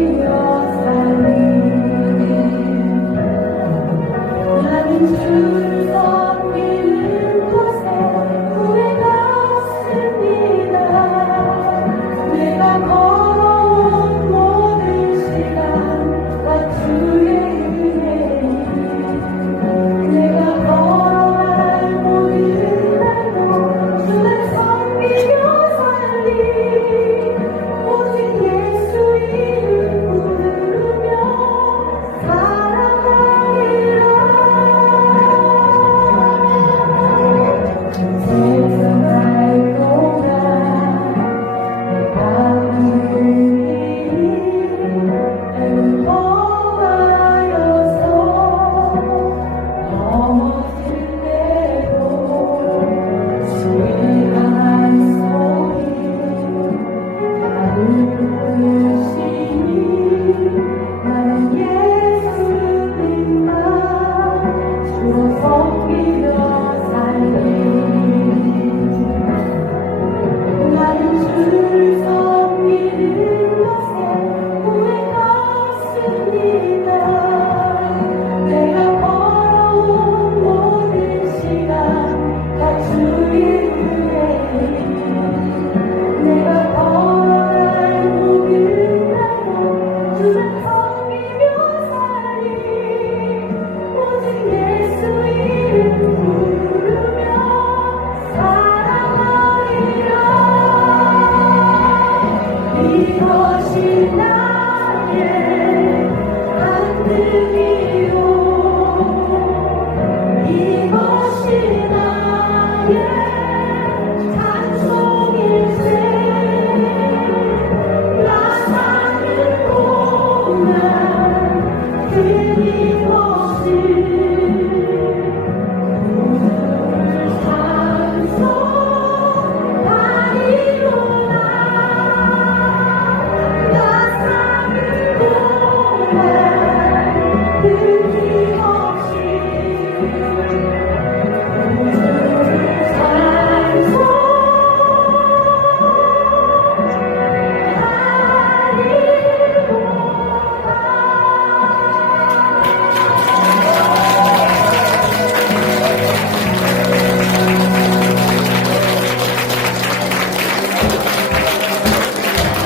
섬 Yeah.